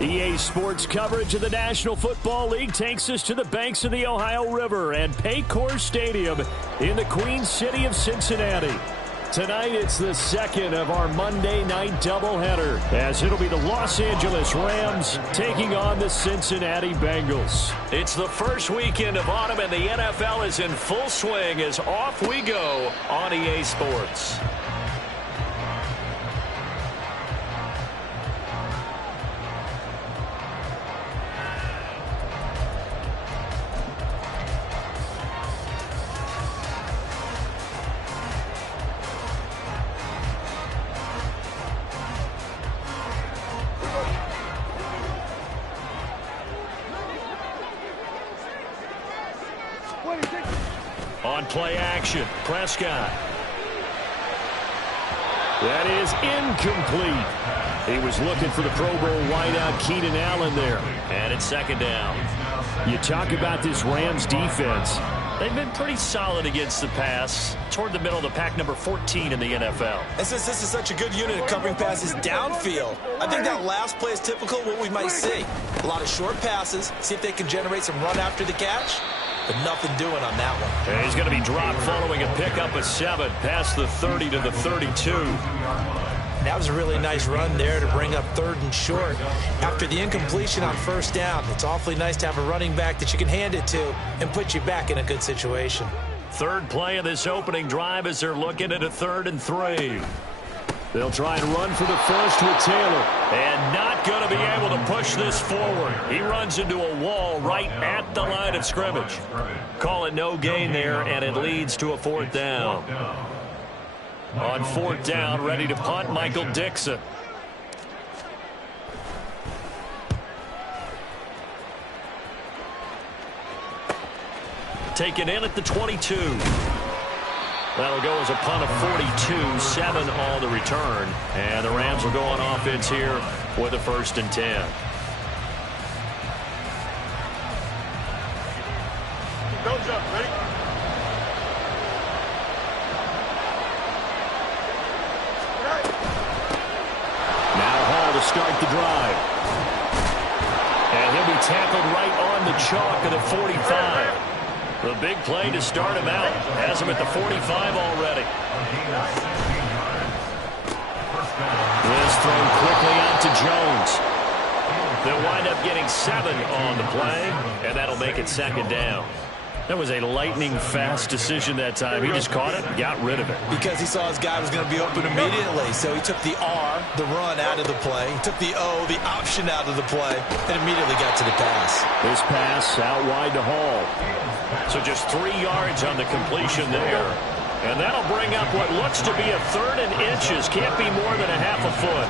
EA Sports coverage of the National Football League takes us to the banks of the Ohio River and Paycor Stadium in the Queen City of Cincinnati. Tonight, it's the second of our Monday night doubleheader, as it'll be the Los Angeles Rams taking on the Cincinnati Bengals. It's the first weekend of autumn, and the NFL is in full swing as off we go on EA Sports. On play action, Prescott. That is incomplete. He was looking for the Pro Bowl wideout Keenan Allen there. And it's second down. You talk about this Rams defense. They've been pretty solid against the pass. Toward the middle of the pack, number 14 in the NFL. And since this is such a good unit of covering passes downfield, I think that last play is typical of what we might see. A lot of short passes, see if they can generate some run after the catch. But nothing doing on that one. And he's going to be dropped following a pickup of 7 past the 30 to the 32. That was a really nice run there to bring up 3rd and short. After the incompletion on first down, it's awfully nice to have a running back that you can hand it to and put you back in a good situation. Third play of this opening drive as they're looking at a 3rd and 3. They'll try and run for the first with Taylor. And not going to be able to push this forward. He runs into a wall right at the line of scrimmage. Call it no gain there, and it leads to a 4th down. On 4th down, ready to punt, Michael Dixon. Taken in at the 22. That'll go as a punt of 42, 7 on the return. And the Rams will go on offense here with a 1st and 10. Don't jump, ready? Now Hall to start the drive. And he'll be tackled right on the chalk of the 45. The big play to start him out. Has him at the 45 already. This thrown quickly out to Jones. They'll wind up getting 7 on the play, and that'll make it 2nd down. That was a lightning-fast decision that time. He just caught it, got rid of it. Because he saw his guy was going to be open immediately. So he took the R, the run, out of the play. He took the O, the option, out of the play, and immediately got to the pass. This pass out wide to Hall. So just 3 yards on the completion there. And that'll bring up what looks to be a 3rd and inches. Can't be more than a half a foot.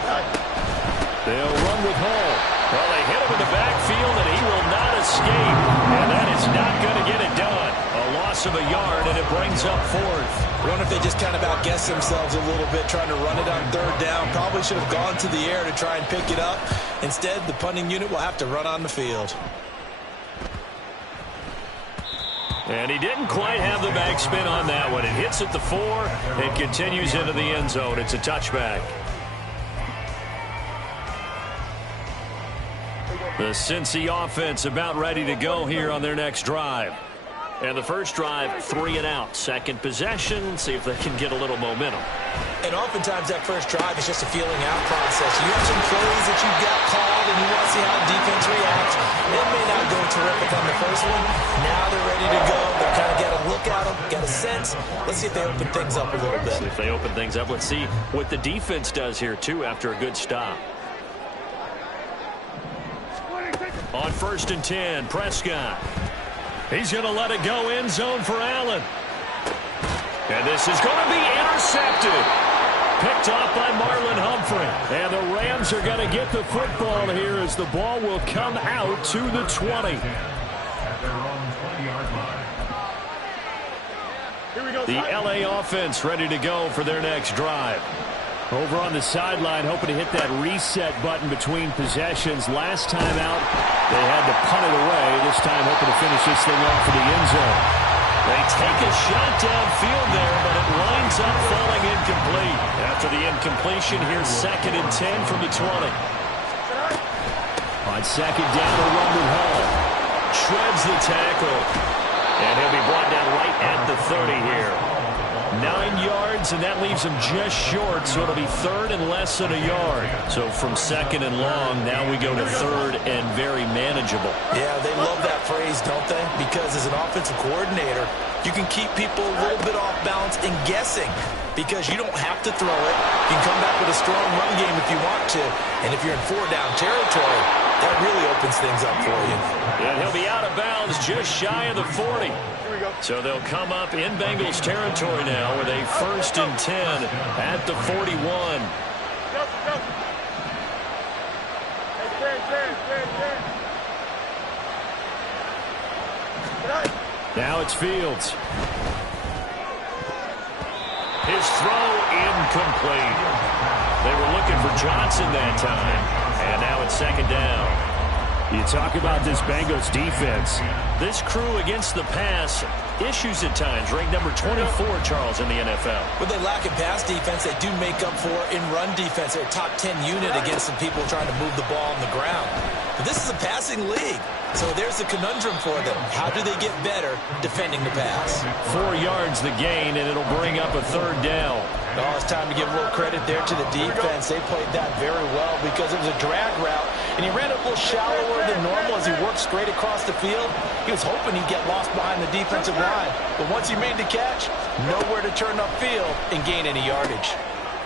They'll run with Hall. Well, they hit him in the backfield, and he will not escape. And that is not going to get it done. A loss of a yard, and it brings up 4th. I wonder if they just kind of outguessed themselves a little bit trying to run it on 3rd down. Probably should have gone to the air to try and pick it up. Instead, the punting unit will have to run on the field. And he didn't quite have the backspin on that one. It hits at the 4 and continues into the end zone. It's a touchback. The Cincy offense about ready to go here on their next drive. And the first drive, 3 and out. Second possession, see if they can get a little momentum. And oftentimes that first drive is just a feeling out process. You have some plays that you've got called, and you want to see how the defense reacts. It may not go terrific on the first one. Now they're ready to go. They've kind of got a look at them, got a sense. Let's see if they open things up a little bit. See if they open things up. Let's see what the defense does here, too, after a good stop. On 1st and 10, Prescott. He's going to let it go end zone for Allen. And this is going to be intercepted. Picked off by Marlon Humphrey. And the Rams are going to get the football here as the ball will come out to the 20. The LA offense ready to go for their next drive. Over on the sideline, hoping to hit that reset button between possessions. Last time out, they had to punt it away. This time, hoping to finish this thing off in the end zone. They take a shot downfield there, but it winds up falling incomplete. After the incompletion, here's 2nd and 10 from the 20. On second down, a run with Hall. Shreds the tackle. And he'll be brought down right at the 30 here. 9 yards, and that leaves him just short, so it'll be third and less than a yard. So from second and long, now we go to third and very manageable. Yeah, they love that phrase, don't they? Because as an offensive coordinator, you can keep people a little bit off balance and guessing because you don't have to throw it. You can come back with a strong run game if you want to. And if you're in 4-down territory, that really opens things up for you. And he'll be out of bounds just shy of the 40. So they'll come up in Bengals territory now with a 1st and 10 at the 41. Now it's Fields. His throw incomplete. They were looking for Johnson that time. And now it's second down. You talk about this Bengals defense. This crew against the pass, issues at times. Ranked number 24, Charles, in the NFL. When they lack in pass defense, they do make up for in run defense. They're a top 10 unit against some people trying to move the ball on the ground. But this is a passing league. So there's the conundrum for them. How do they get better defending the pass? 4 yards the gain, and it'll bring up a third down. Oh, it's time to give a little credit there to the defense. They played that very well because it was a drag route, and he ran a little shallower than normal as he worked straight across the field. He was hoping he'd get lost behind the defensive line, but once he made the catch, nowhere to turn upfield and gain any yardage.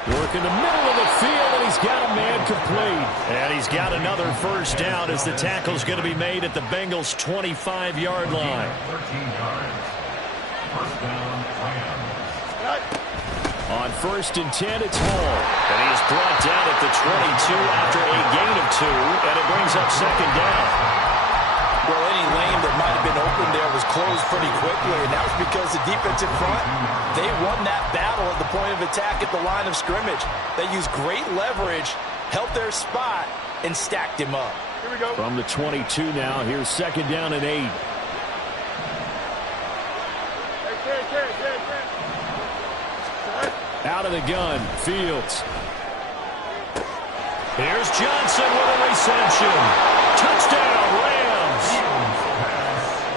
Work in the middle of the field, and he's got a man complete. And he's got another first down as the tackle's going to be made at the Bengals' 25-yard line. On 1st and 10, it's Hall. And he is brought down at the 22 after a gain of 2, and it brings up second down. Well, any lane that might have been open there was closed pretty quickly, and that was because the defensive front, they won that battle at the point of attack at the line of scrimmage. They used great leverage, held their spot, and stacked him up. Here we go. From the 22 now, here's second down and 8. Out of the gun, Fields. Here's Johnson with a reception. Touchdown, Rams.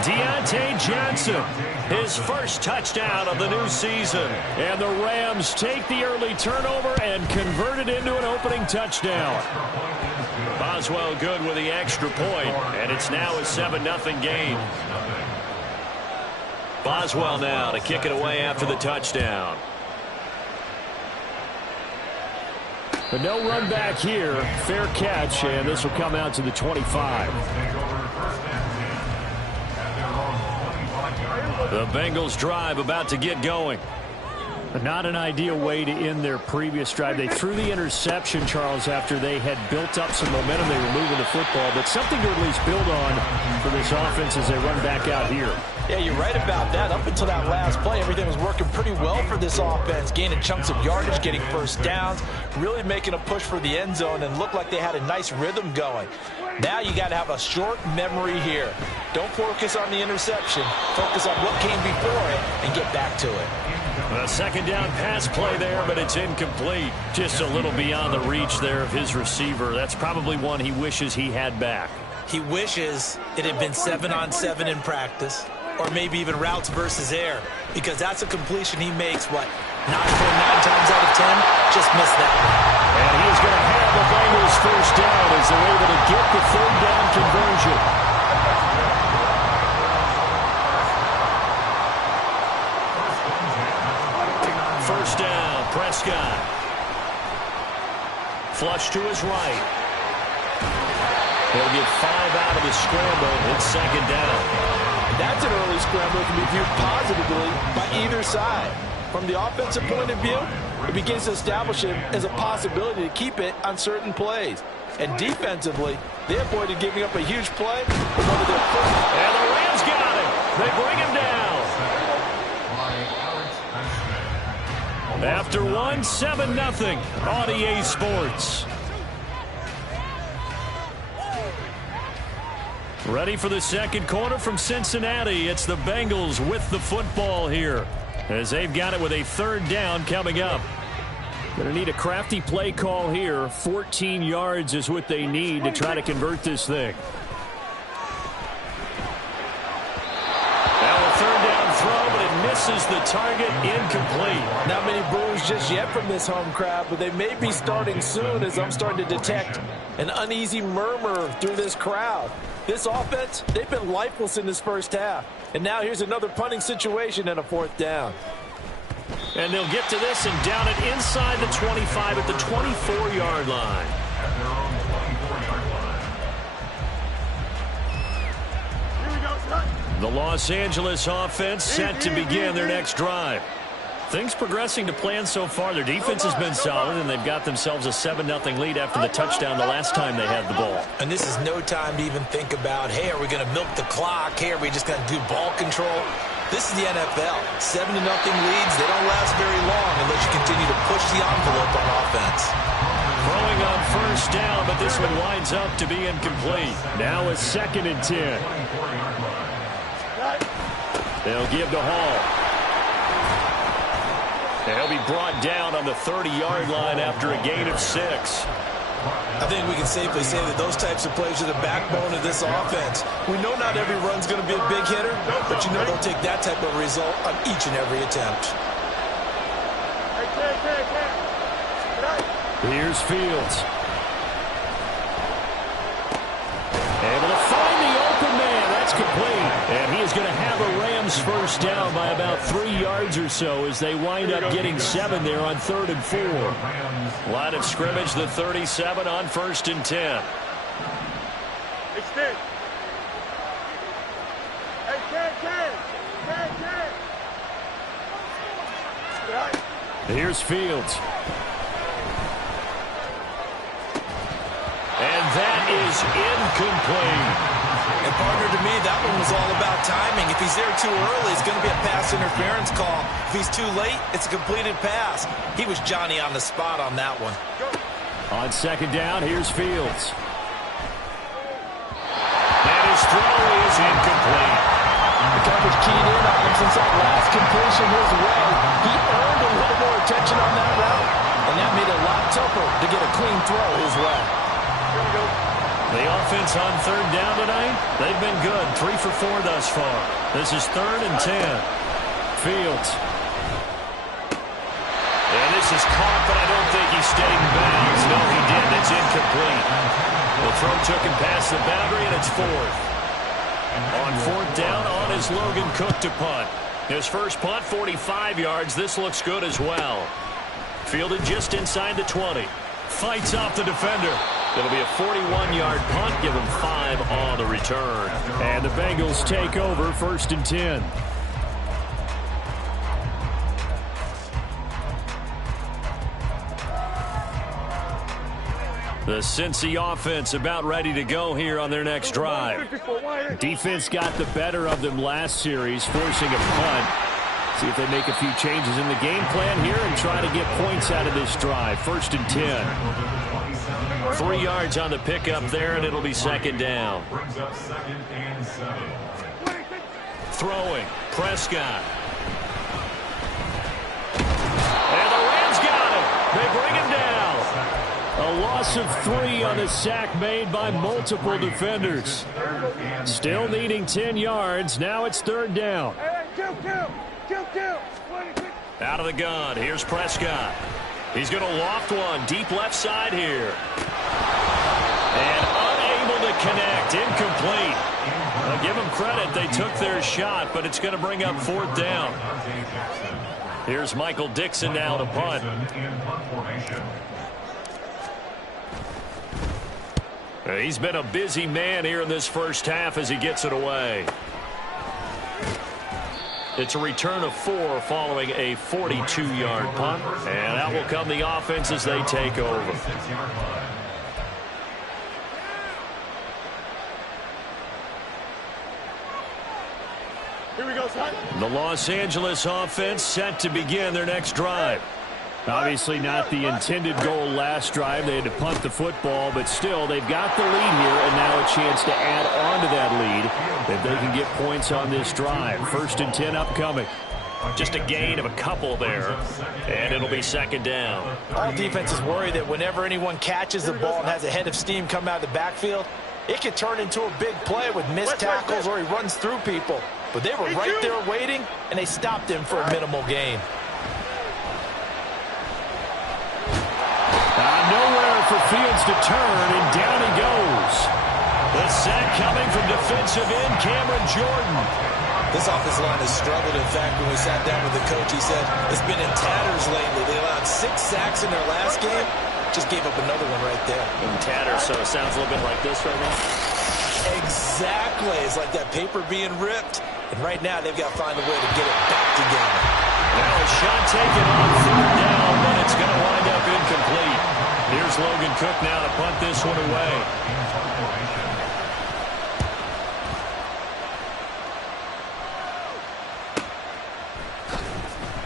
Deontay Johnson, his first touchdown of the new season. And the Rams take the early turnover and convert it into an opening touchdown. Boswell good with the extra point, and it's now a 7-0 game. Boswell now to kick it away after the touchdown. But no run back here. Fair catch, and this will come out to the 25. The Bengals drive about to get going. But not an ideal way to end their previous drive. They threw the interception, Charles, after they had built up some momentum. They were moving the football, but something to at least build on for this offense as they run back out here. Yeah, you're right about that. Up until that last play, everything was working pretty well for this offense, gaining chunks of yardage, getting first downs, really making a push for the end zone, and looked like they had a nice rhythm going. Now you got to have a short memory here. Don't focus on the interception. Focus on what came before it and get back to it. A second down pass play there, but it's incomplete. Just a little beyond the reach there of his receiver. That's probably one he wishes he had back. He wishes it had been 7-on-7 in practice, or maybe even routes versus air, because that's a completion he makes, 9 times out of 10, just missed that one. And he's going to have the Bengals first down as they're able to get the third down conversion. First down, Prescott. Flush to his right. He'll get 5 out of the scramble. It's second down. That's an early scramble that can be viewed positively by either side. From the offensive point of view, it begins to establish it as a possibility to keep it on certain plays. And defensively, they avoided giving up a huge play with one of their first. And the Rams got him. They bring him down. After 7-0 on EA Sports. Ready for the second quarter from Cincinnati. It's the Bengals with the football here, as they've got it with a third down coming up. Going to need a crafty play call here. 14 yards is what they need to try to convert this thing. Now a third down throw, but it misses the target. Incomplete. Not many boos just yet from this home crowd, but they may be starting soon as I'm starting to detect an uneasy murmur through this crowd. This offense, they've been lifeless in this first half. And now here's another punting situation and a fourth down. And they'll get to this and down it inside the 25 at the 24-yard line. The Los Angeles offense set to begin their next drive. Things progressing to plan so far. Their defense has been solid, and they've got themselves a 7-0 lead after the touchdown the last time they had the ball. And this is no time to even think about, hey, are we going to milk the clock? Hey, are we just going to do ball control? This is the NFL. 7-0 leads, they don't last very long unless you continue to push the envelope on offense. Throwing on first down, but this one winds up to be incomplete. Now a 2nd and 10. They'll give to Hall. He'll be brought down on the 30-yard line after a gain of 6. I think we can safely say that those types of plays are the backbone of this offense. We know not every run's going to be a big hitter, but you know they'll take that type of result on each and every attempt. Here's Fields. Able to find the open man. That's complete. And he is going to have a Rams first down by about 3 yards or so as they wind up getting 7 there on 3rd and 4. Line of scrimmage, the 37 on 1st and 10. Extend. Hey, Here's Fields. And that is incomplete. And partner, to me, that one was all about timing. If he's there too early, it's going to be a pass interference call. If he's too late, it's a completed pass. He was Johnny on the spot on that one. On 2nd down, here's Fields. And his throw is incomplete. The coverage keyed in on him since that last completion his way. He earned a little more attention on that route, and that made it a lot tougher to get a clean throw his way. The offense on 3rd down tonight, they've been good. 3 for 4 thus far. This is 3rd and 10. Fields. And this is caught, but I don't think he stayed in bounds. No, he didn't. It's incomplete. The throw took him past the boundary, and it's 4th. On 4th down, on is Logan Cook to punt. His first punt, 45 yards. This looks good as well. Fielded just inside the 20. Fights off the defender. It'll be a 41-yard punt. Give him 5 on the return. And the Bengals take over 1st and 10. The Cincy offense about ready to go here on their next drive. Defense got the better of them last series, forcing a punt. See if they make a few changes in the game plan here and try to get points out of this drive. 1st and 10. 3 yards on the pickup there, and it'll be 2nd down. Throwing, Prescott. And the Rams got him. They bring him down. A loss of 3 on the sack made by multiple defenders. Still needing 10 yards. Now it's 3rd down. Out of the gun. Here's Prescott. He's going to loft one deep left side here. And unable to connect. Incomplete. I'll give them credit. They took their shot, but it's going to bring up 4th down. Here's Michael Dixon now to punt. He's been a busy man here in this first half as he gets it away. It's a return of 4 following a 42-yard punt. And out will come the offense as they take over. Here we go, son. The Los Angeles offense set to begin their next drive. Obviously not the intended goal last drive. They had to punt the football, but still they've got the lead here and now a chance to add on to that lead if they can get points on this drive. 1st and 10 upcoming. Just a gain of a couple there, and it'll be second down. All defenses worry that whenever anyone catches the ball and has a head of steam come out of the backfield, it could turn into a big play with missed tackles or he runs through people. But they were right there waiting, and they stopped him for a minimal gain. Nowhere for Fields to turn, and down he goes. The sack coming from defensive end Cameron Jordan. This offensive line has struggled. In fact, when we sat down with the coach, he said it's been in tatters lately. They allowed 6 sacks in their last game. Just gave up another one right there. In tatters, so it sounds a little bit like this right now. Exactly. It's like that paper being ripped. And right now, they've got to find a way to get it back together. Now a shot taken on third down, but it's going to wind up incomplete. Here's Logan Cook now to punt this one away.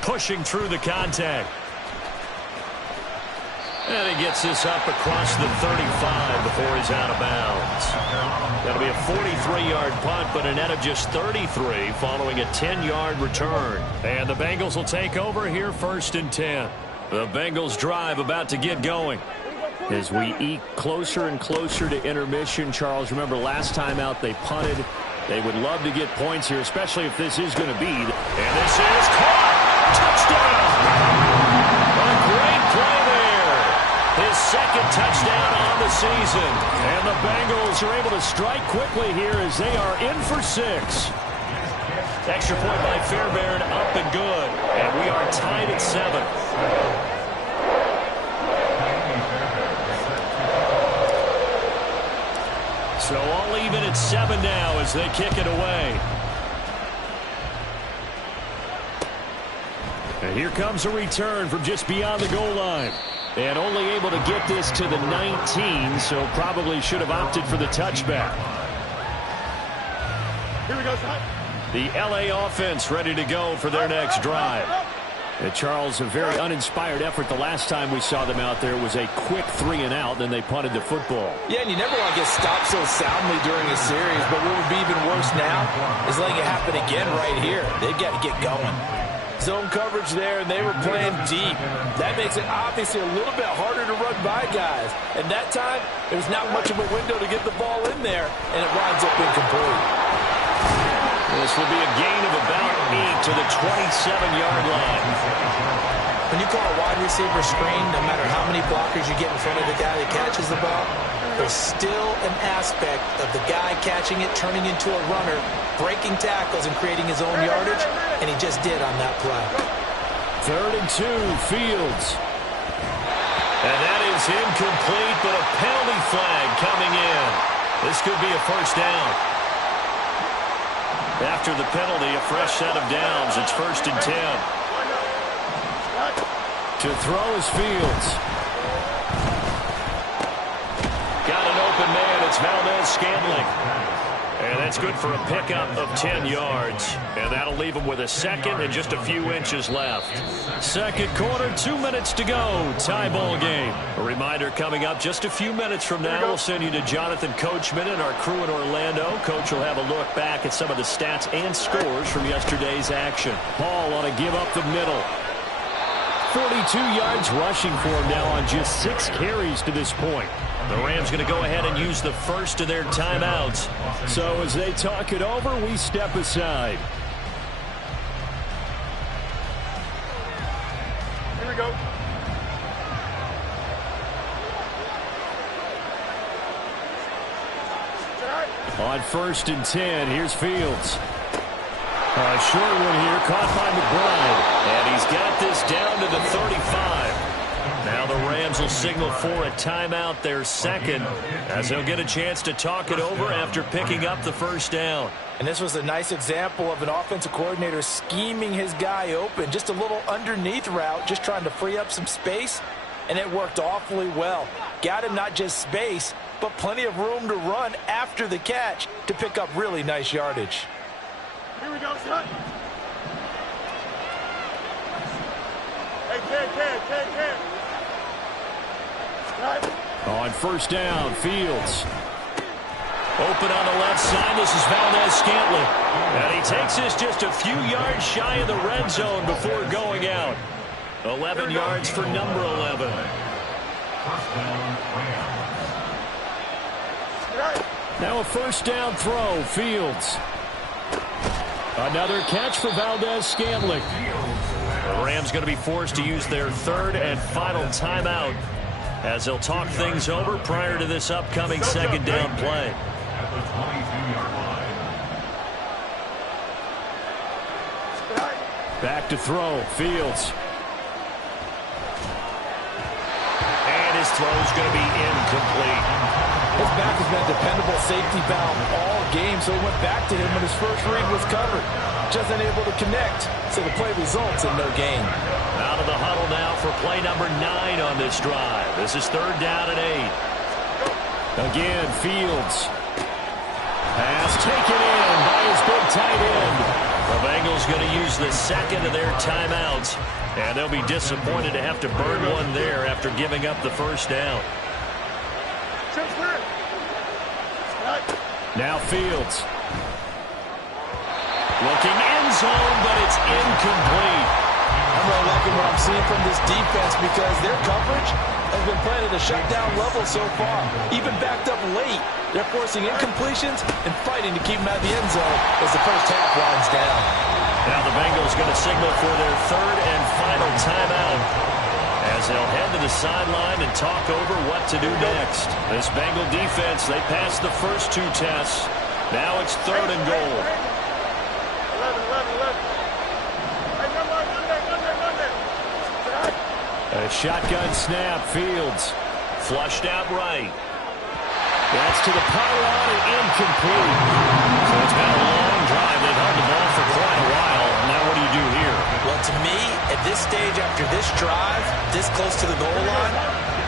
Pushing through the contact. And he gets this up across the 35 before he's out of bounds. That'll be a 43-yard punt, but a net of just 33 following a 10-yard return. And the Bengals will take over here 1st and 10. The Bengals drive about to get going. As we eke closer and closer to intermission, Charles, remember last time out they punted. They would love to get points here, especially if this is going to be. And this is caught. Touchdown. A great play there. His second touchdown on the season. And the Bengals are able to strike quickly here as they are in for 6. Extra point by Fairbairn, up and good. And we are tied at 7. So all even at 7 now as they kick it away. And here comes a return from just beyond the goal line. And only able to get this to the 19, so probably should have opted for the touchback. Here we go, son. The LA offense ready to go for their next drive. And Charles, a very uninspired effort the last time we saw them out there was a quick 3-and-out, then they punted the football. Yeah, and you never want to get stopped so soundly during a series, but what would be even worse now is letting it happen again right here. They've got to get going. Zone coverage there, and they were playing deep. That makes it obviously a little bit harder to run by guys. And that time, there was not much of a window to get the ball in there, and it winds up incomplete. This will be a gain of about 8 to the 27-yard line. When you call a wide receiver screen, no matter how many blockers you get in front of the guy that catches the ball, there's still an aspect of the guy catching it, turning into a runner, breaking tackles and creating his own yardage, and he just did on that play. 3rd and 2, Fields. And that is incomplete, but a penalty flag coming in. This could be a 1st down. After the penalty, a fresh set of downs. It's 1st and 10. To throw is Fields. Got an open man. It's Valdez-Scantling. And that's good for a pickup of 10 yards. And that'll leave him with a second and just a few inches left. Second quarter, 2 minutes to go. Tie ball game. A reminder coming up just a few minutes from now. We'll send you to Jonathan Coachman and our crew in Orlando. Coach will have a look back at some of the stats and scores from yesterday's action. Ball on a give up the middle. 42 yards rushing for him now on just 6 carries to this point. The Rams going to go ahead and use the first of their timeouts. So as they talk it over, we step aside. Here we go. On 1st and 10, here's Fields. A short one here, caught by McBride. And he's got this down to the 35. Now the Rams will signal for a timeout, their second, as they'll get a chance to talk it over after picking up the 1st down. And this was a nice example of an offensive coordinator scheming his guy open. Just a little underneath route, just trying to free up some space, and it worked awfully well. Got him not just space, but plenty of room to run after the catch to pick up really nice yardage. Here we go, son. Hey, Ken. On 1st down, Fields. Open on the left side, this is Valdes-Scantling. And he takes this just a few yards shy of the red zone before going out. 11 yards for number 11. Now a first down throw, Fields. Another catch for Valdes-Scantling. The Rams going to be forced to use their third and final timeout as they'll talk things over prior to this upcoming second down play. Back to throw, Fields. And his throw's going to be incomplete. His back has been a dependable safety valve all game, so he went back to him when his first read was covered. Just unable to connect, so the play results in no gain. Out of the huddle now for play number 9 on this drive. This is third down and 8. Again, Fields. Pass taken in by his big tight end. The Bengals going to use the second of their timeouts, and they'll be disappointed to have to burn one there after giving up the first down. Now Fields. Looking end zone, but it's incomplete. I'm really liking what I'm seeing from this defense because their coverage has been playing at a shutdown level so far. Even backed up late, they're forcing incompletions and fighting to keep them out of the end zone as the first half winds down. Now the Bengals going to signal for their third and final timeout as they'll head to the sideline and talk over what to do next. This Bengal defense, they passed the first 2 tests. Now it's third and goal. 11. A shotgun snap, Fields. Flushed out right. That's to the pylon and incomplete. So it's been a long drive. They've held the ball for quite a while. Now what do you do here? Well, to me, at this stage after this drive, this close to the goal line,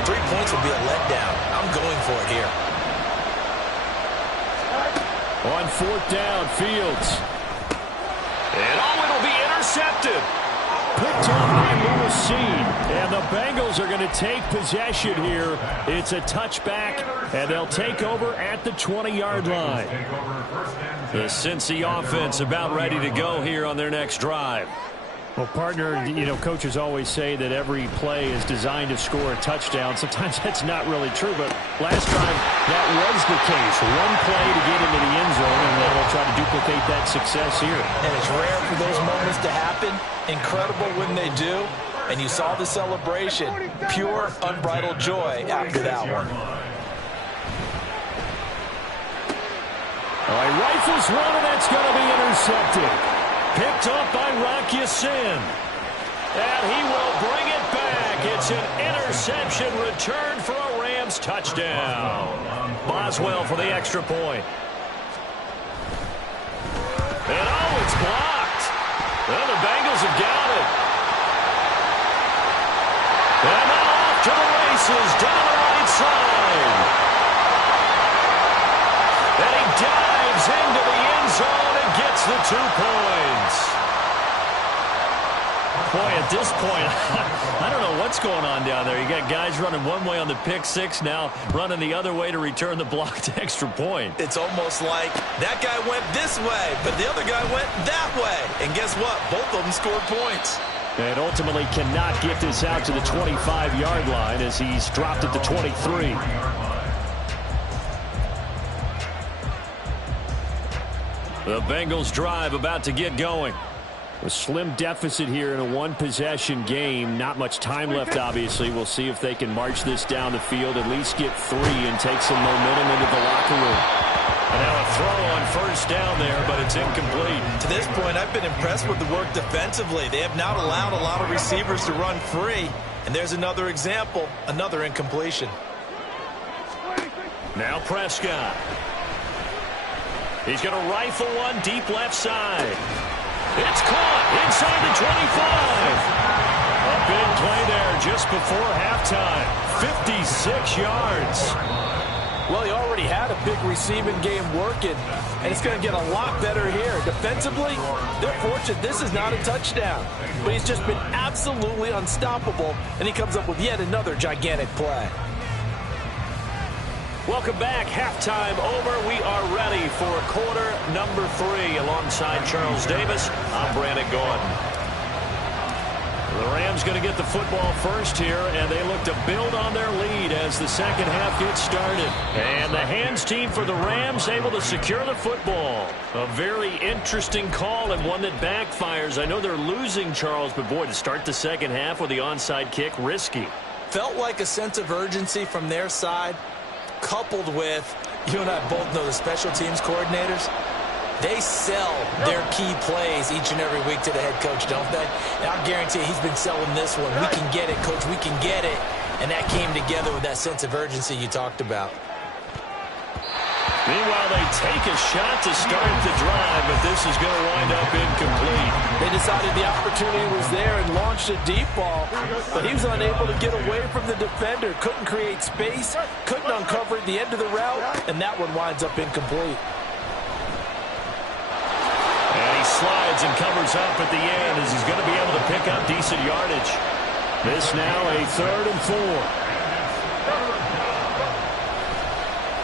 3 points would be a letdown. I'm going for it here. On fourth down, Fields. And it'll be intercepted. Picked up by Lucine. And the Bengals are going to take possession here. It's a touchback, and they'll take over at the 20-yard line. The Cincy offense about ready to go here on their next drive. Well, partner, coaches always say that every play is designed to score a touchdown. Sometimes that's not really true, but last time that was the case. One play to get into the end zone, and then they'll try to duplicate that success here. And it's rare for those moments to happen. Incredible when they do. And you saw the celebration. Pure, unbridled joy after that one. All right, rifles one, and that's going to be intercepted. Picked up by Rock Ya-Sin. And he will bring it back. It's an interception return for a Rams touchdown. Boswell for the extra point. And it's blocked. Well, the Bengals have got it. And now off to the races down the right side. And he dives into the end zone and gets the 2 points. Boy, at this point, I don't know what's going on down there. You got guys running one way on the pick six, now running the other way to return the blocked extra point. It's almost like that guy went this way, but the other guy went that way. And guess what? Both of them scored points. And ultimately cannot get this out to the 25-yard line as he's dropped at the 23. The Bengals drive about to get going. A slim deficit here in a one-possession game. Not much time left, obviously. We'll see if they can march this down the field, at least get 3 and take some momentum into the locker room. And now a throw on first down there, but it's incomplete. To this point, I've been impressed with the work defensively. They have not allowed a lot of receivers to run free. And there's another example, another incompletion. Now Prescott. He's going to rifle one deep left side. It's caught inside the 25. A big play there just before halftime. 56 yards. Well, he already had a big receiving game working, and it's going to get a lot better here. Defensively, they're fortunate this is not a touchdown, but he's just been absolutely unstoppable, and he comes up with yet another gigantic play. Welcome back. Halftime over. We are ready for quarter number 3. Alongside Charles Davis, I'm Brandon Gaudin. The Rams going to get the football first here, and they look to build on their lead as the second half gets started. And the hands team for the Rams able to secure the football. A very interesting call and one that backfires. I know they're losing, Charles, but boy, to start the second half with the onside kick, risky. Felt like a sense of urgency from their side, coupled with, you and I both know the special teams coordinators, they sell their key plays each and every week to the head coach, don't they? And I'll guarantee he's been selling this one. We can get it, coach, we can get it. And that came together with that sense of urgency you talked about. Meanwhile, they take a shot to start the drive, but this is going to wind up incomplete. They decided the opportunity was there and launched a deep ball, but he was unable to get away from the defender, couldn't create space, couldn't uncover the end of the route, and that one winds up incomplete. And he slides and covers up at the end as he's going to be able to pick up decent yardage. This now a 3rd and 4.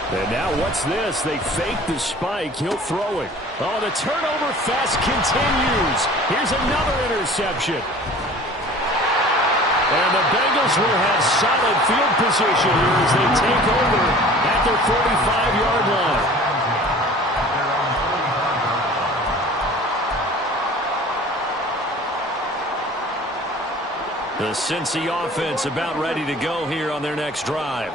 And now what's this? They fake the spike. He'll throw it. Oh, the turnover fest continues. Here's another interception. And the Bengals will have solid field position here as they take over at their 45-yard line. The Cincy offense about ready to go here on their next drive.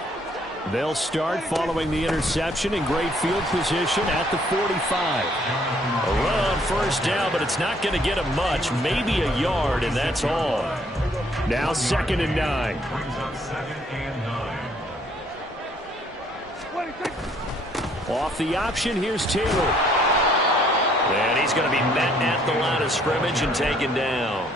They'll start following the interception in great field position at the 45. A run on first down, but it's not going to get them much. Maybe a yard, and that's all. Now 2nd and 9. Off the option, here's Taylor. And he's going to be met at the line of scrimmage and taken down.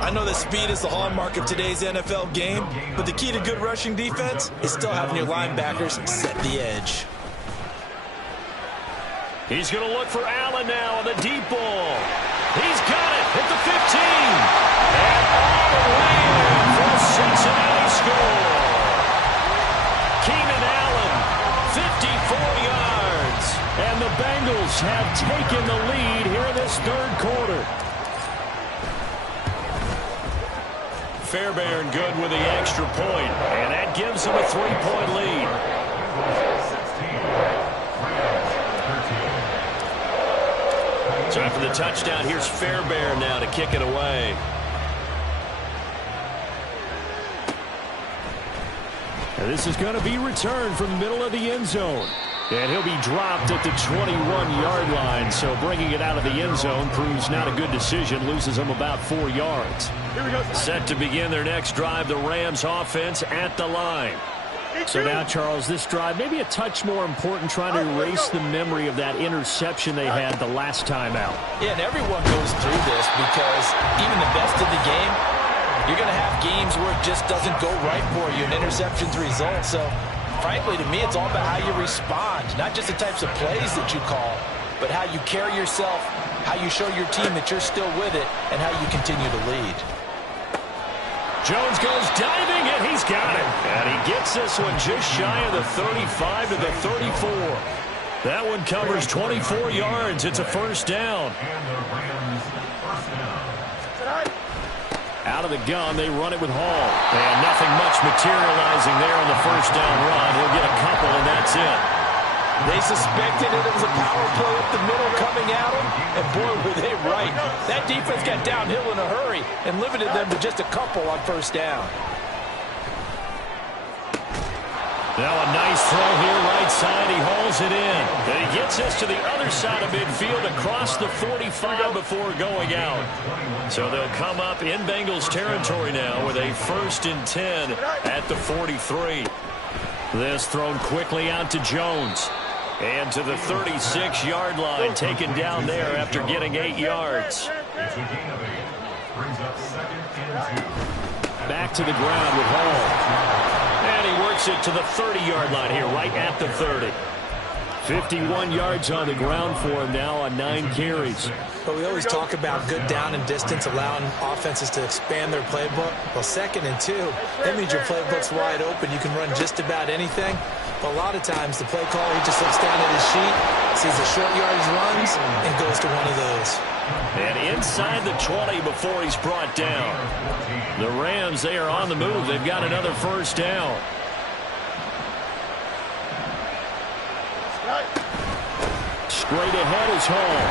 I know that speed is the hallmark of today's NFL game, but the key to good rushing defense is still having your linebackers set the edge. He's going to look for Allen now on the deep ball. He's got it at the 15. And all the way in for a Cincinnati score. Keenan Allen, 54 yards. And the Bengals have taken the lead here in this 3rd quarter. Fairbairn good with the extra point, and that gives them a 3-point lead. So after the touchdown, here's Fairbairn now to kick it away. And this is going to be returned from the middle of the end zone. And he'll be dropped at the 21-yard line, so bringing it out of the end zone proves not a good decision, loses them about 4 yards. Set to begin their next drive, the Rams offense at the line. So now, Charles, this drive maybe a touch more important, trying to erase the memory of that interception they had the last time out. Yeah, and everyone goes through this because even the best of the game, you're going to have games where it just doesn't go right for you, and interceptions result. So frankly, to me, it's all about how you respond, not just the types of plays that you call, but how you carry yourself, how you show your team that you're still with it, and how you continue to lead. Jones goes diving, and he's got it. And he gets this one just shy of the 35 to the 34. That one covers 24 yards. It's a 1st down. Out of the gun, they run it with Hall. And nothing much materializing there on the 1st down run. He'll get a couple, and that's it. They suspected it was a power play up the middle coming at them, and boy, were they right. That defense got downhill in a hurry and limited them to just a couple on 1st down. Now a nice throw here right side. He hauls it in. And he gets us to the other side of midfield across the 45 before going out. So they'll come up in Bengals territory now with a 1st and 10 at the 43. This thrown quickly out to Jones. And to the 36-yard line, taken down there after getting 8 yards. Back to the ground with Hall. And he works it to the 30-yard line here, right at the 30. 51 yards on the ground for him now on 9 carries. But we always talk about good down and distance, allowing offenses to expand their playbook. Well, 2nd and 2, that means your playbook's wide open. You can run just about anything. But a lot of times, the play caller, he just looks down at his sheet, sees the short yardage runs, and goes to one of those. And inside the 20 before he's brought down. The Rams, they are on the move. They've got another first down. Straight ahead is home.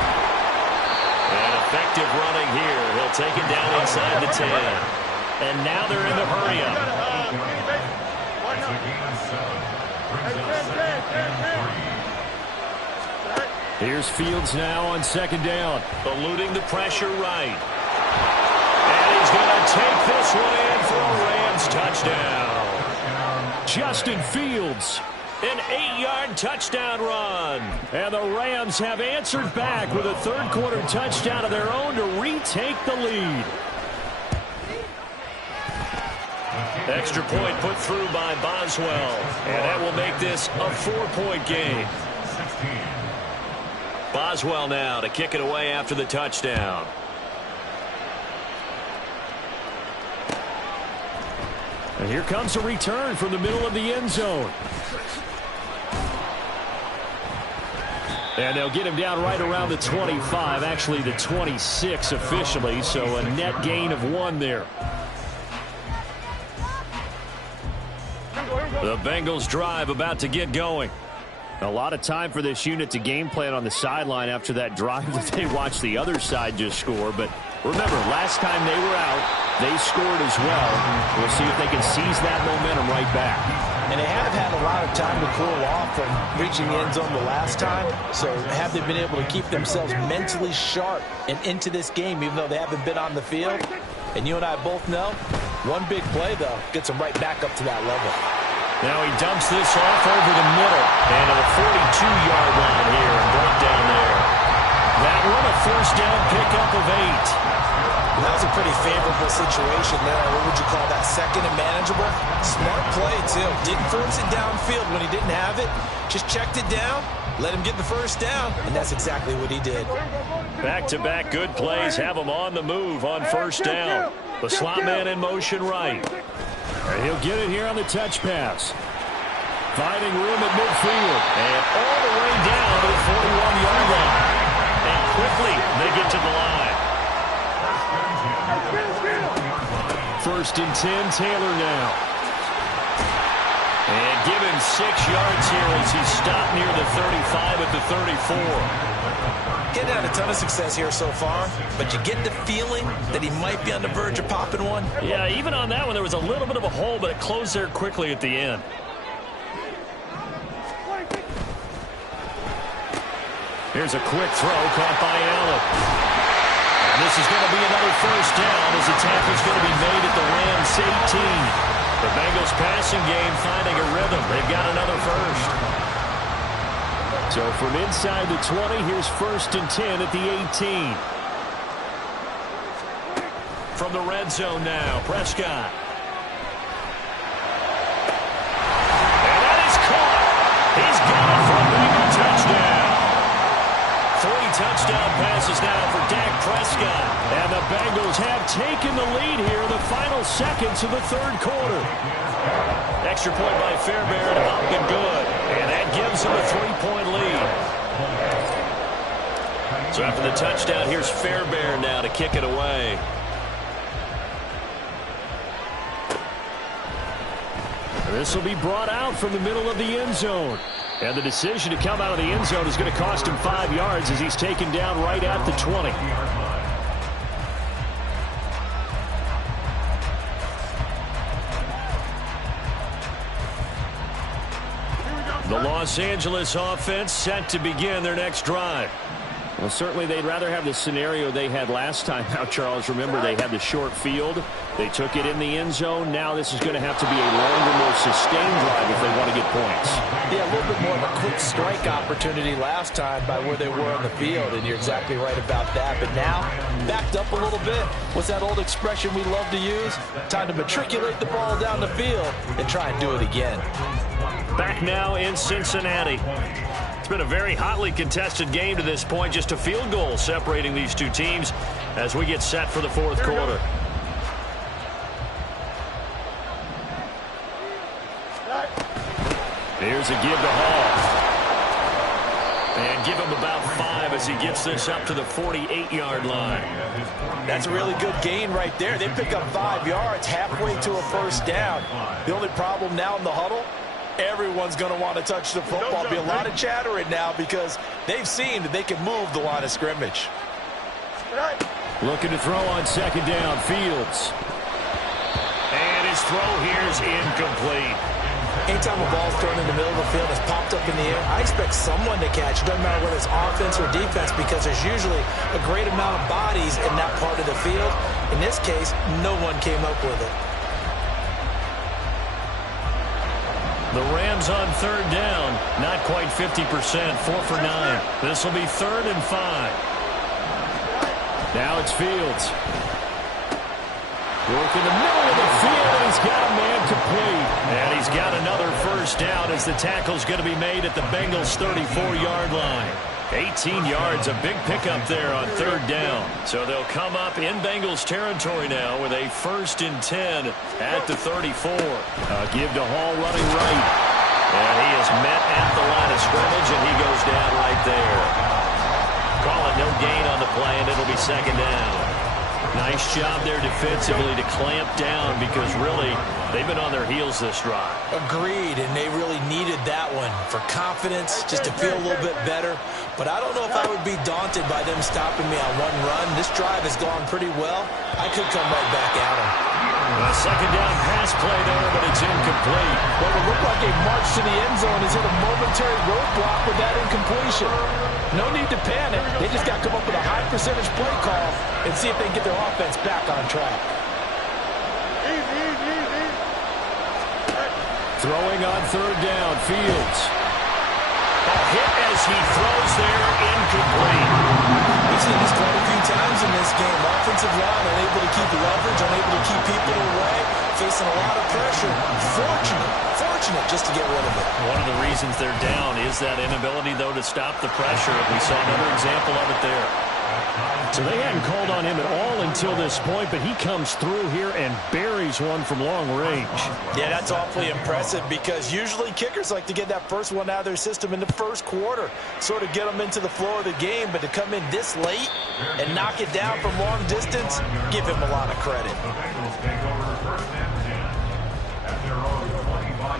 And effective running here. He'll take it down inside the 10. And now they're in the hurry-up. Here's Fields now on 2nd down. Eluding the pressure right. And he's going to take this one in for a Rams touchdown. Justin Fields. An 8-yard touchdown run. And the Rams have answered back with a third-quarter touchdown of their own to retake the lead. Extra point put through by Boswell. And that will make this a 4-point game. Boswell now to kick it away after the touchdown. And here comes a return from the middle of the end zone. And they'll get him down right around the 25, actually the 26 officially, so a net gain of 1 there. The Bengals drive about to get going. A lot of time for this unit to game plan on the sideline after that drive that they watched the other side just score. But remember, last time they were out, they scored as well. We'll see if they can seize that momentum right back. And they have had a lot of time to cool off from reaching the end zone the last time. So have they been able to keep themselves mentally sharp and into this game, even though they haven't been on the field? And you and I both know, one big play, though, gets them right back up to that level. Now he dumps this off over the middle. And a 42-yard line here and brought down there. That one a first down pickup of 8. That was a pretty favorable situation there. What would you call that? 2nd and manageable? Smart play, too. Didn't force it downfield when he didn't have it. Just checked it down, let him get the first down, and that's exactly what he did. Back-to-back good plays have him on the move on first down. The slot man in motion right. And he'll get it here on the touch pass. Finding room at midfield. And all the way down to the 41-yard line. And quickly they get to the line. 1st and 10, Taylor now. And give him 6 yards here as he's stopped near the 35 at the 34. Getting had a ton of success here so far, but you get the feeling that he might be on the verge of popping one. Yeah, even on that one, there was a little bit of a hole, but it closed there quickly at the end. Here's a quick throw caught by Allen. And this is going to be another first down as the tackle's going to be made at the Rams 18. The Bengals passing game finding a rhythm. They've got another first. So from inside the 20, here's 1st and 10 at the 18. From the red zone now, Prescott. And that is caught. He's got it for a Bengal touchdown. 3 touchdown passes now for Dak Prescott. And the Bengals have taken the lead here in the final seconds of the third quarter. Extra point by Fairbairn, up and good. And that gives them a 3-point lead. So after the touchdown, here's Fairbairn now to kick it away. And this will be brought out from the middle of the end zone. And the decision to come out of the end zone is going to cost him 5 yards as he's taken down right at the 20. The Los Angeles offense set to begin their next drive. Well, certainly they'd rather have the scenario they had last time. Now, Charles, remember they had the short field. They took it in the end zone. Now this is going to have to be a longer, more sustained drive if they want to get points. Yeah, a little bit more of a quick strike opportunity last time by where they were on the field, and you're exactly right about that. But now, backed up a little bit. What's that old expression we love to use? Time to matriculate the ball down the field and try and do it again. Back now in Cincinnati. It's been a very hotly contested game to this point. Just a field goal separating these two teams as we get set for the fourth quarter. Here's a give to Hall. And give him about 5 as he gets this up to the 48-yard line. That's a really good gain right there. They pick up 5 yards halfway to a first down. The only problem now in the huddle, everyone's going to want to touch the football. There'll be a lot of chattering now because they've seen that they can move the line of scrimmage. Looking to throw on second down, Fields. And his throw here is incomplete. Anytime a ball's thrown in the middle of the field, it's popped up in the air, I expect someone to catch. It doesn't matter whether it's offense or defense because there's usually a great amount of bodies in that part of the field. In this case, no one came up with it. The Rams on third down, not quite 50%, 4 for 9. This will be 3rd and 5. Now it's Fields. Work in the middle of the field, and he's got a man complete. And he's got another first down as the tackle's going to be made at the Bengals' 34-yard line. 18 yards, a big pickup there on third down. So they'll come up in Bengals territory now with a 1st and 10 at the 34. Give to Hall running right. And he is met at the line of scrimmage, and he goes down right there. Call it no gain on the play, and it'll be second down. Nice job there defensively to clamp down because really they've been on their heels this drive. Agreed, and they really needed that one for confidence, just to feel a little bit better. But I don't know if I would be daunted by them stopping me on one run. This drive has gone pretty well. I could come right back at them. A second down pass play there, but it's incomplete. What would look like a march to the end zone is hit a momentary roadblock with that incompletion. No need to panic. They just got to come up with a high percentage play call and see if they can get their offense back on track. Throwing on third down, Fields. A hit as he throws there, incomplete. We've seen this quite a few times in this game. Offensive line unable to keep leverage, unable to keep people away, facing a lot of pressure. Fortunate just to get rid of it. One of the reasons they're down is that inability, though, to stop the pressure. We saw another example of it there. So they hadn't called on him at all until this point, but he comes through here and buries one from long range. Yeah, that's awfully impressive because usually kickers like to get that first one out of their system in the first quarter, sort of get them into the flow of the game, but to come in this late and knock it down from long distance, give him a lot of credit.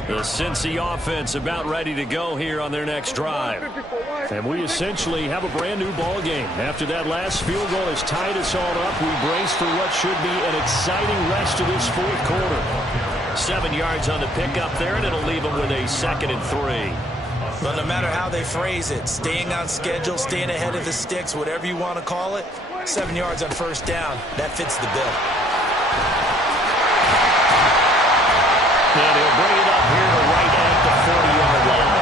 The Cincy offense about ready to go here on their next drive. And we essentially have a brand new ball game. After that last field goal has tied us all up, we brace for what should be an exciting rest of this fourth quarter. 7 yards on the pickup there, and it'll leave them with a 2nd and 3. But no matter how they phrase it, staying on schedule, staying ahead of the sticks, whatever you want to call it, 7 yards on first down, that fits the bill. And he'll bring it up here to right at the 40-yard line.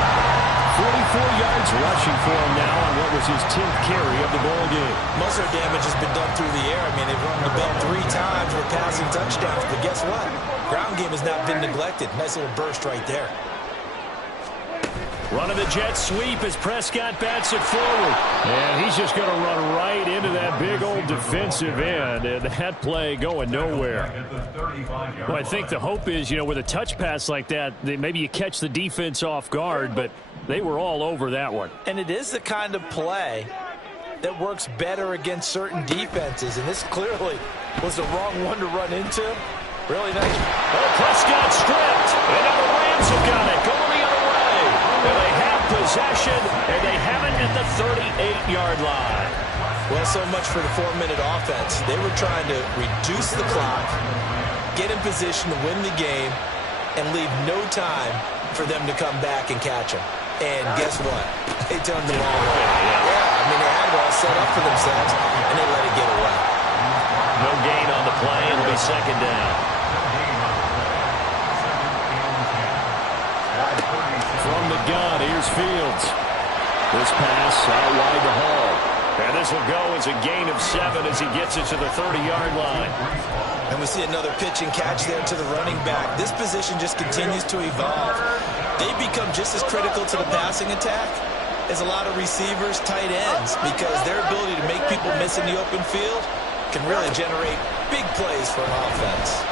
44 yards rushing for him now on what was his 10th carry of the ball game. Most of their damage has been done through the air. I mean, they've run the ball 3 times with passing touchdowns. But guess what? Ground game has not been neglected. Nice little burst right there. Running the jet sweep as Prescott bats it forward. And he's just going to run right into that big old defensive end. And that play going nowhere. Well, I think the hope is, you know, with a touch pass like that, maybe you catch the defense off guard, but they were all over that one. And it is the kind of play that works better against certain defenses. And this clearly was the wrong one to run into. Really nice. Oh, Prescott stripped. And now the Rams have got it. Going the other way. And they have possession, and they have it at the 38-yard line. Well, so much for the 4-minute offense. They were trying to reduce the clock, get in position to win the game, and leave no time for them to come back and catch them. And guess what? They turned the ball over. Yeah, I mean, they had it all set up for themselves, and they let it get away. No gain on the play. It'll be second down. From the gun, here's Fields. This pass out wide to Hall. And this will go as a gain of 7 as he gets it to the 30-yard line. And we see another pitch and catch there to the running back. This position just continues to evolve. They become just as critical to the passing attack is a lot of receivers, tight ends, because their ability to make people miss in the open field can really generate big plays for an offense.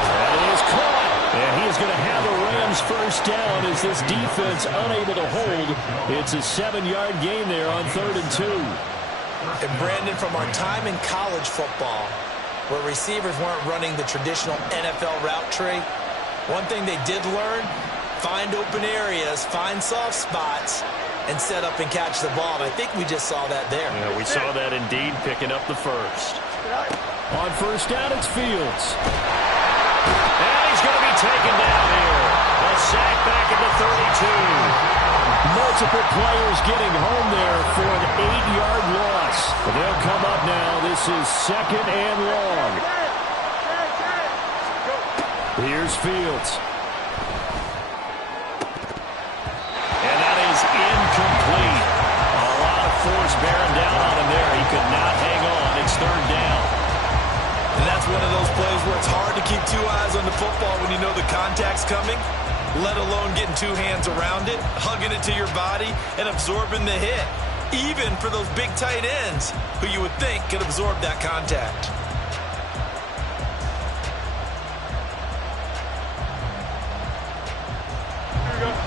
That is caught. And he is going to have the Rams first down as this defense unable to hold. It's a 7-yard gain there on 3rd and 2. And Brandon, from our time in college football, where receivers weren't running the traditional NFL route tree, one thing they did learn, find open areas, find soft spots, and set up and catch the ball. And I think we just saw that there. Yeah, we saw that indeed, picking up the first. On first down, it's Fields. And he's going to be taken down here. A sack back at the 32. Multiple players getting home there for an 8-yard loss. They'll come up now. This is 2nd and long. Here's Fields. And that is incomplete. A lot of force bearing down on him there. He could not hang on. It's 3rd down. And that's one of those plays where it's hard to keep 2 eyes on the football when you know the contact's coming, let alone getting 2 hands around it, hugging it to your body, and absorbing the hit, even for those big tight ends who you would think could absorb that contact.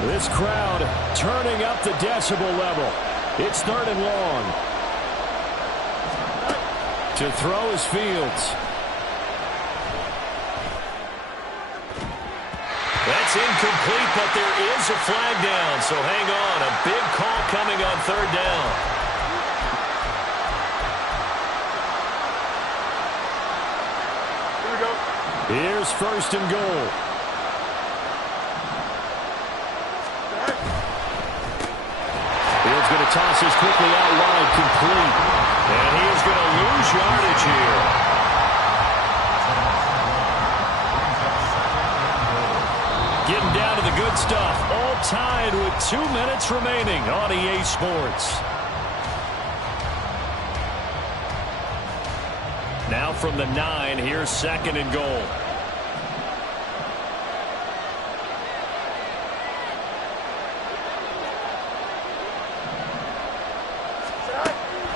This crowd turning up the decibel level. It's 3rd and long. To throw is Fields. That's incomplete, but there is a flag down, so hang on. A big call coming on 3rd down. Here we go. Here's 1st and goal. Fields going to toss this quickly out wide, complete. And he is going to lose yardage here. Getting down to the good stuff. All tied with 2 minutes remaining on EA Sports. Now from the 9, here's 2nd and goal.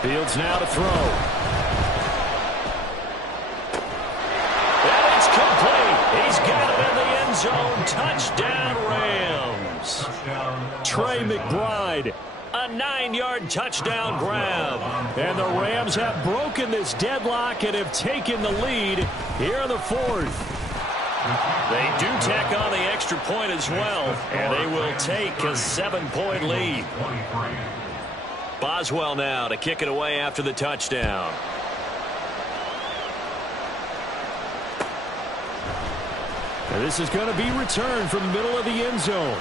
Fields now to throw. And it's complete. He's got it in the end zone. Touchdown, Rams. Trey McBride, a 9-yard touchdown grab. And the Rams have broken this deadlock and have taken the lead here in the 4th. They do tack on the extra point as well, and they will take a 7-point lead. Boswell now to kick it away after the touchdown. And this is going to be returned from the middle of the end zone.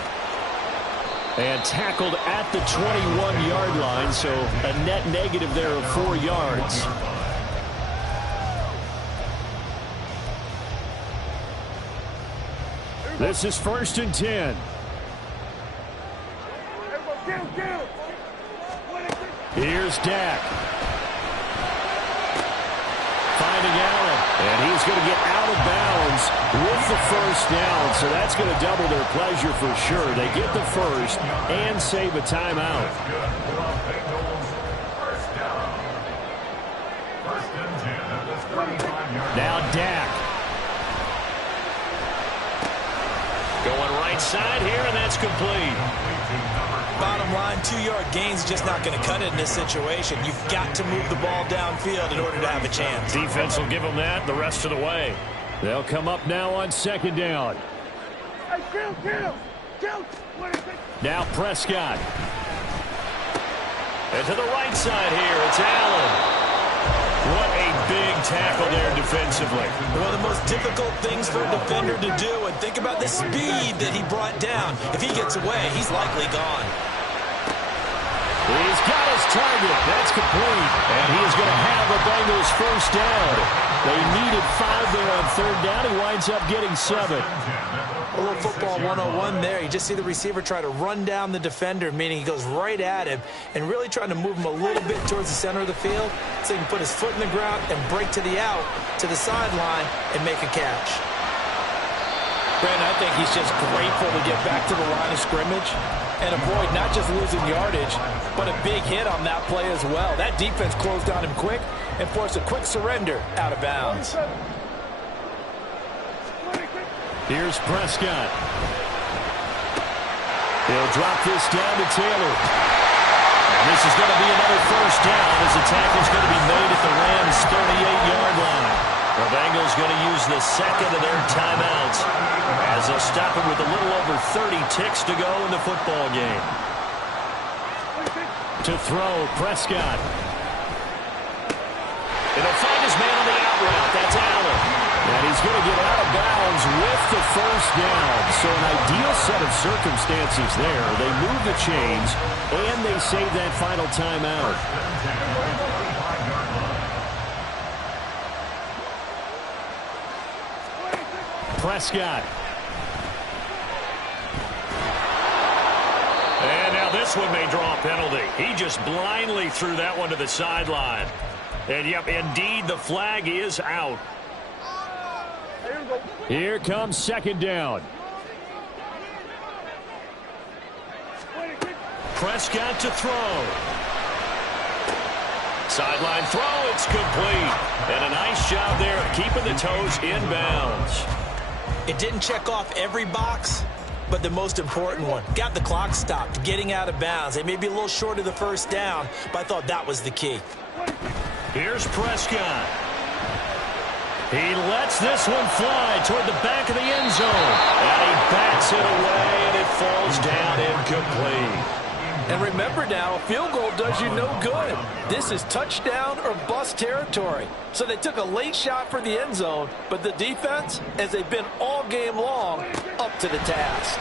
And tackled at the 21-yard line, so a net negative there of 4 yards. This is 1st and 10. Here's Dak. Finding Allen. And he's going to get out of bounds with the first down. So that's going to double their pleasure for sure. They get the first and save a timeout. Now Dak. Going right side here, and that's complete. Bottom line, 2-yard gains just not going to cut it in this situation. You've got to move the ball downfield in order to have a chance. Defense will give them that the rest of the way. They'll come up now on 2nd down. Now Prescott. And to the right side here, it's Allen. What a big tackle there defensively. One of the most difficult things for a defender to do, and think about the speed that he brought down. If he gets away, he's likely gone. He's got his target. That's complete. And he is going to have the Bengals first down. They needed 5 there on 3rd down. He winds up getting 7. A little football 101 there. You just see the receiver try to run down the defender, meaning he goes right at him and really trying to move him a little bit towards the center of the field so he can put his foot in the ground and break to the out, to the sideline, and make a catch. Brandon, I think he's just grateful to get back to the line of scrimmage. and avoid not just losing yardage, but a big hit on that play as well. That defense closed on him quick and forced a quick surrender out of bounds. Here's Prescott. He'll drop this down to Taylor. And this is going to be another first down as the tackle's going to be made at the Rams' 38-yard line. The Bengals going to use the second of their timeouts as they'll stop it with a little over 30 ticks to go in the football game. To throw, Prescott. And he'll find his man on the out route. That's Allen. And he's going to get out of bounds with the first down. So an ideal set of circumstances there. They move the chains, and they save that final timeout. Prescott. And now this one may draw a penalty. He just blindly threw that one to the sideline. And, yep, indeed, the flag is out. Here comes second down. Prescott to throw. Sideline throw, it's complete. And a nice job there of keeping the toes in bounds. It didn't check off every box, but the most important one. Got the clock stopped, getting out of bounds. They may be a little short of the first down, but I thought that was the key. Here's Prescott. He lets this one fly toward the back of the end zone. And he bats it away, and it falls down incomplete. And remember now, a field goal does you no good. This is touchdown or bust territory. So they took a late shot for the end zone, but the defense, as they've been all game long, up to the task.